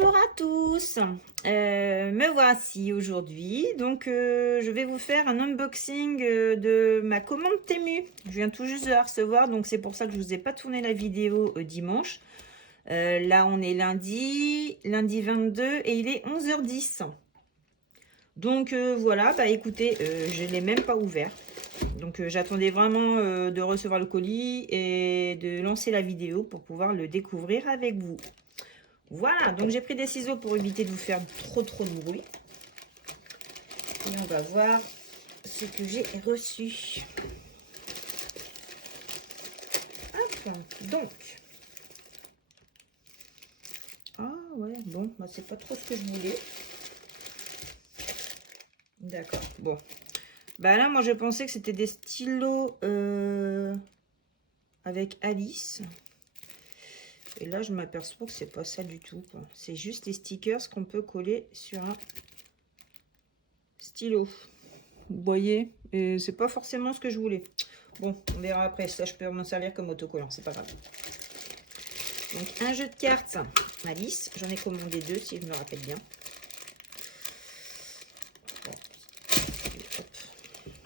Bonjour à tous, me voici aujourd'hui. Donc je vais vous faire un unboxing de ma commande Temu. Je viens tout juste de la recevoir, donc c'est pour ça que je vous ai pas tourné la vidéo dimanche. Là on est lundi 22 et il est 11h10. Donc voilà, bah écoutez, je l'ai même pas ouvert. Donc j'attendais vraiment de recevoir le colis et de lancer la vidéo pour pouvoir le découvrir avec vous. Voilà, donc j'ai pris des ciseaux pour éviter de vous faire trop de bruit. Et on va voir ce que j'ai reçu. Hop, donc. Ah ouais, bon, bah c'est pas trop ce que je voulais. D'accord, bon. Bah là, moi je pensais que c'était des stylos avec Alice. Et là, je m'aperçois que c'est pas ça du tout. C'est juste des stickers qu'on peut coller sur un stylo. Vous voyez, et c'est pas forcément ce que je voulais. Bon, on verra après. Ça, je peux m'en servir comme autocollant, c'est pas grave. Donc, un jeu de cartes Alice. J'en ai commandé 2, si je me rappelle bien. Bon. Hop.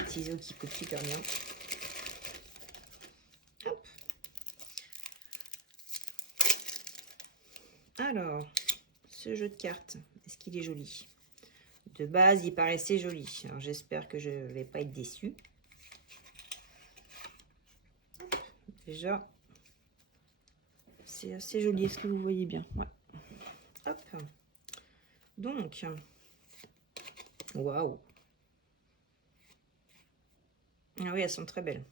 Ciseaux qui coupent super bien. Hop. Alors, ce jeu de cartes, est-ce qu'il est joli? De base, il paraissait joli. Alors, j'espère que je ne vais pas être déçue. Déjà, c'est assez joli. Est-ce que vous voyez bien? Ouais. Hop. Donc, waouh. Ah oui, elles sont très belles.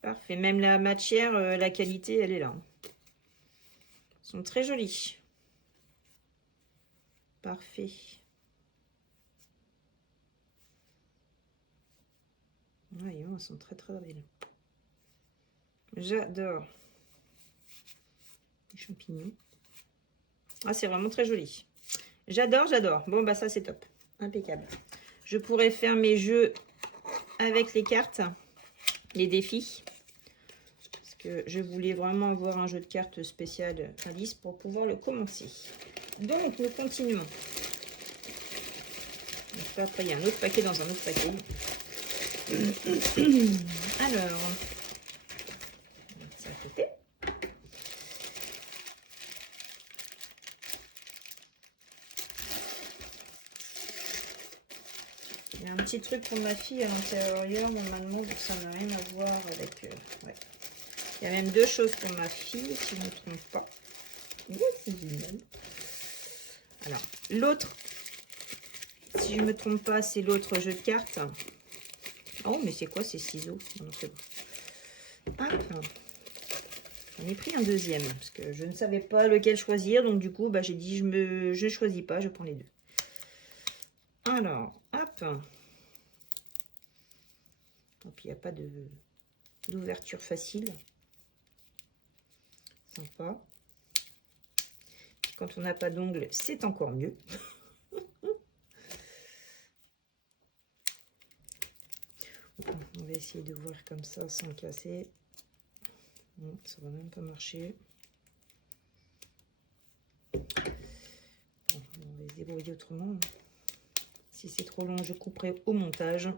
Parfait. Même la matière, la qualité, elle est là. Elles sont très jolies. Parfait. Oui, elles sont très belles. J'adore. Les champignons. Ah, c'est vraiment très joli. J'adore. Bon, bah ça, c'est top. Impeccable. Je pourrais faire mes jeux avec les cartes, les défis. Parce que je voulais vraiment avoir un jeu de cartes spécial Alice pour pouvoir le commencer. Donc, nous continuons. Donc, après, il y a un autre paquet dans un autre paquet. Alors, ça à côté. Il y a un petit truc pour ma fille à l'intérieur. Mon maman, donc ça n'a rien à voir avec... ouais. Il y a même 2 choses pour ma fille, si je ne me trompe pas. Oui, c'est génial. Alors, l'autre, si je ne me trompe pas, c'est l'autre jeu de cartes. Oh, mais c'est quoi ces ciseaux? Non, c'est bon. Hop. J'en ai pris un deuxième, parce que je ne savais pas lequel choisir. Donc, du coup, bah, j'ai dit, je ne choisis pas, je prends les 2. Alors, hop. Hop, il n'y a pas d'ouverture facile. Sympa. Quand on n'a pas d'ongles, c'est encore mieux. On va essayer d'ouvrir comme ça sans casser. Non, ça va même pas marcher. Bon, on va se débrouiller autrement. Si c'est trop long, je couperai au montage.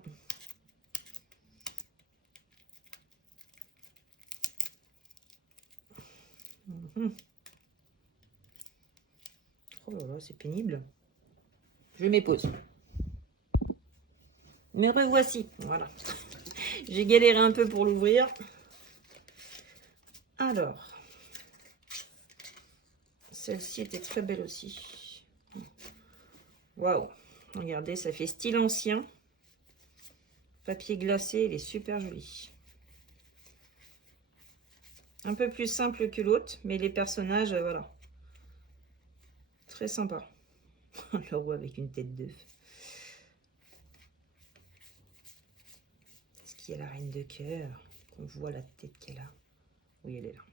Oh là là, c'est pénible. Je m'épose. Me revoici. Voilà. J'ai galéré un peu pour l'ouvrir. Alors, celle-ci était très belle aussi. Waouh! Regardez, ça fait style ancien. Papier glacé, il est super joli. Un peu plus simple que l'autre, mais les personnages, voilà. Très sympa. On le voit avec une tête d'œuf. Est-ce qu'il y a la reine de cœur? Qu'on voit la tête qu'elle a. Oui, elle est là.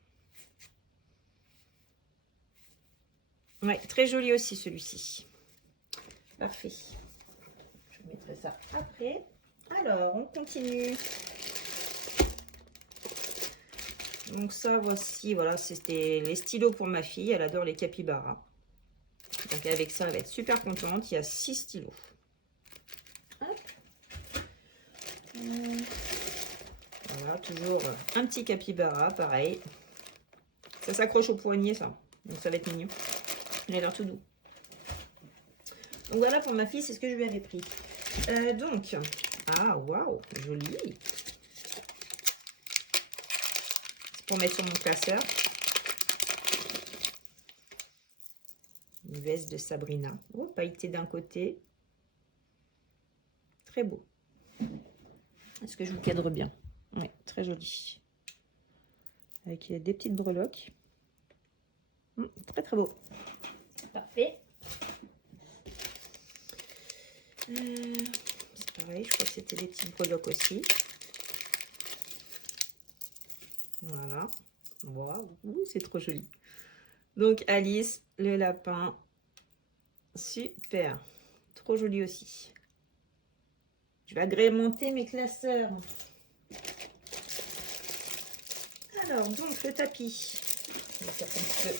Ouais, très joli aussi celui-ci. Parfait. Je mettrai ça après. Alors, on continue. Donc ça, voici, voilà, c'était les stylos pour ma fille. Elle adore les capybaras. Donc avec ça, elle va être super contente. Il y a 6 stylos. Hop. Voilà, toujours un petit capybara, pareil. Ça s'accroche au poignet, ça. Donc ça va être mignon. Il a l'air tout doux. Donc voilà, pour ma fille, c'est ce que je lui avais pris. Donc, ah, waouh, joli. C'est pour mettre sur mon classeur. Une veste de Sabrina. Oh, pailleté d'un côté. Très beau. Est-ce que je vous cadre bien? Oui, très joli. Avec des petites breloques. Très très beau. Parfait. C'est pareil, je crois que c'était des petites breloques aussi. Voilà. Waouh, c'est trop joli. Donc Alice, le lapin. Super. Trop joli aussi. Je vais agrémenter mes classeurs. Alors, donc le tapis. On va faire un petit peu.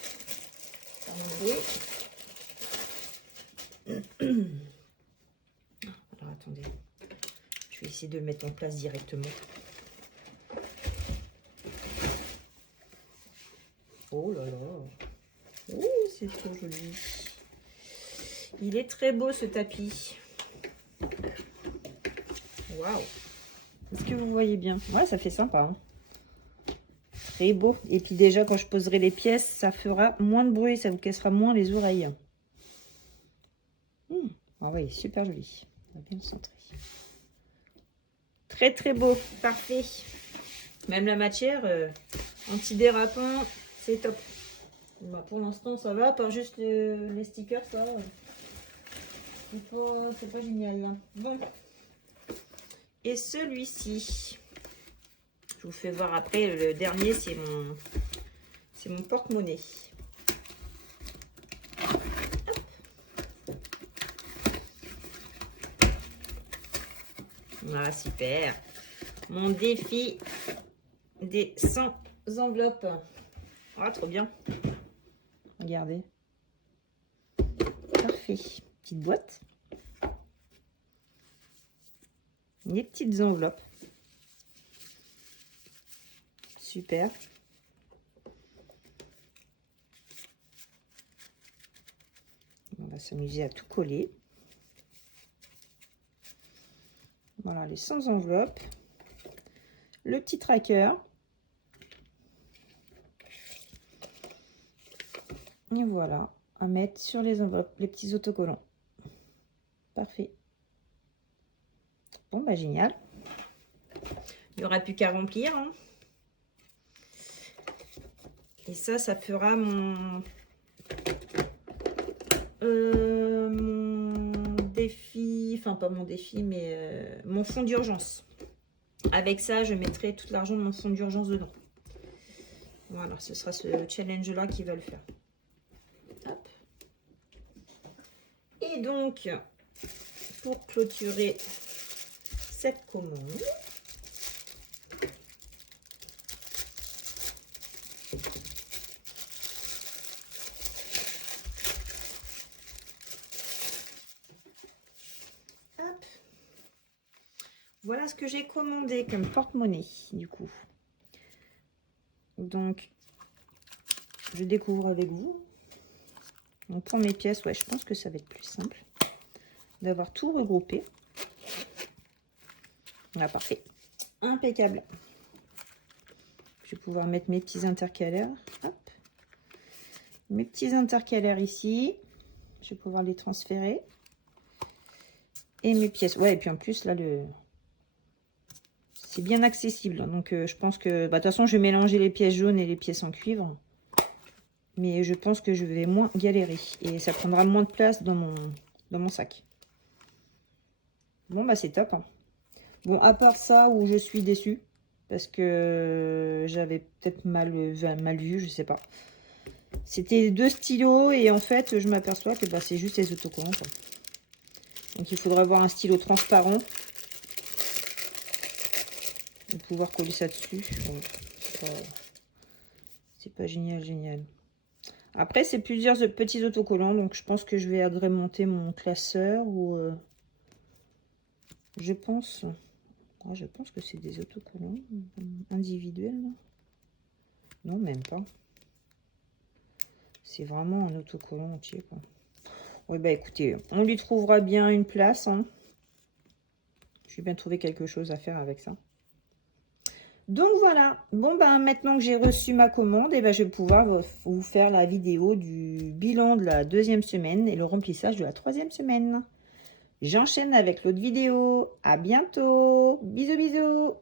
Alors attendez. Je vais essayer de le mettre en place directement. Oh là là. Oh, c'est trop joli. Il est très beau ce tapis. Waouh. Est-ce que vous voyez bien? Ouais, ça fait sympa. Hein. Très beau. Et puis déjà, quand je poserai les pièces, ça fera moins de bruit. Ça vous cassera moins les oreilles. Ah oui, super joli. On va bien le centrer. Très très beau. Parfait. Même la matière antidérapant, c'est top. Bah, pour l'instant, ça va. Pas juste les stickers, ça. C'est pas génial. Là. Bon. Et celui-ci, je vous fais voir après. Le dernier, c'est mon porte-monnaie. Ah, super. Mon défi des 100 enveloppes. Ah, trop bien. Regardez. Parfait. Petite boîte. Les petites enveloppes. Super. On va s'amuser à tout coller. Voilà, les 100 enveloppes. Le petit tracker. Et voilà, à mettre sur les enveloppes, les petits autocollants. Parfait. Bon, bah génial. Il n'y aura plus qu'à remplir. Hein. Et ça fera mon défi, enfin pas mon défi, mais mon fonds d'urgence. Avec ça, je mettrai tout l'argent de mon fonds d'urgence dedans. Voilà, ce sera ce challenge-là qui va le faire. Hop. Et donc, pour clôturer cette commande, hop, voilà ce que j'ai commandé comme porte-monnaie du coup. Donc, je découvre avec vous. Donc pour mes pièces, ouais, je pense que ça va être plus simple d'avoir tout regroupé. Voilà, parfait. Impeccable. Je vais pouvoir mettre mes petits intercalaires. Hop. Mes petits intercalaires ici. Je vais pouvoir les transférer. Et mes pièces. Ouais, et puis en plus, là, c'est bien accessible. Donc, je pense que... Bah, de toute façon, je vais mélanger les pièces jaunes et les pièces en cuivre. Mais je pense que je vais moins galérer. Et ça prendra moins de place dans mon sac. Bon, bah, c'est top. Hein. Bon, à part ça, où je suis déçue. Parce que j'avais peut-être mal vu, je sais pas. C'était 2 stylos et en fait, je m'aperçois que bah, c'est juste les autocollants. Quoi. Donc, il faudra avoir un stylo transparent. Pour pouvoir coller ça dessus. Donc, C'est pas génial, génial. Après, c'est plusieurs petits autocollants, donc je pense que je vais agrémenter mon classeur ou je pense que c'est des autocollants individuels. Non, même pas. C'est vraiment un autocollant entier, quoi. Oui, bah écoutez, on lui trouvera bien une place. Hein. Je vais bien trouver quelque chose à faire avec ça. Donc voilà, bon ben maintenant que j'ai reçu ma commande, et ben je vais pouvoir vous faire la vidéo du bilan de la 2e semaine et le remplissage de la 3e semaine. J'enchaîne avec l'autre vidéo. À bientôt. Bisous bisous.